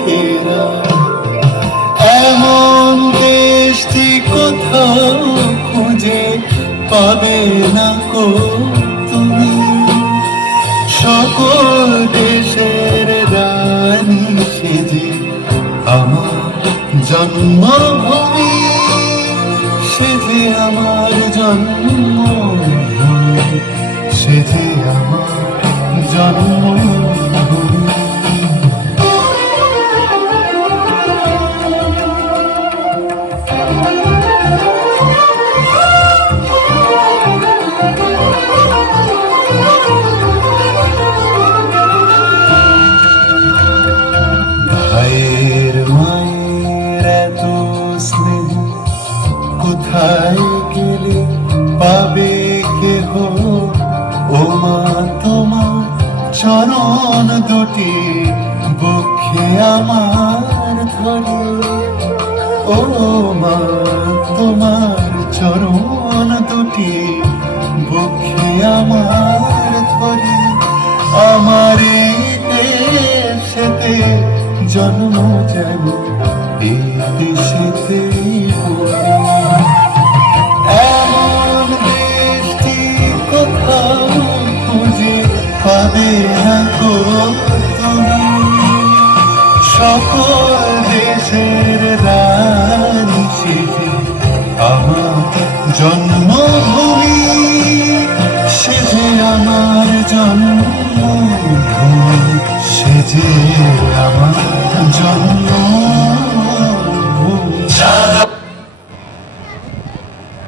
ঘেরা। এমন দেশটি কোথাও খুঁজে পাবে না কো তুমি। সকল দেশের রানী সেজে আমার জন্মভূমি, সেজে আমার জন্মভূমি, সেজে আমার জন্মভূমি। ভাইয়ের মায়ের এত স্নেহ কোথায় গেলে পাবে কেহ? ও মা তোমার চরণ দুটি বক্ষে আমার ধরে। ও মা তোমার চরণ দুটি বক্ষে আমার ধরে। আমার এই দেশেতে জন্ম যেন এই দেশেতে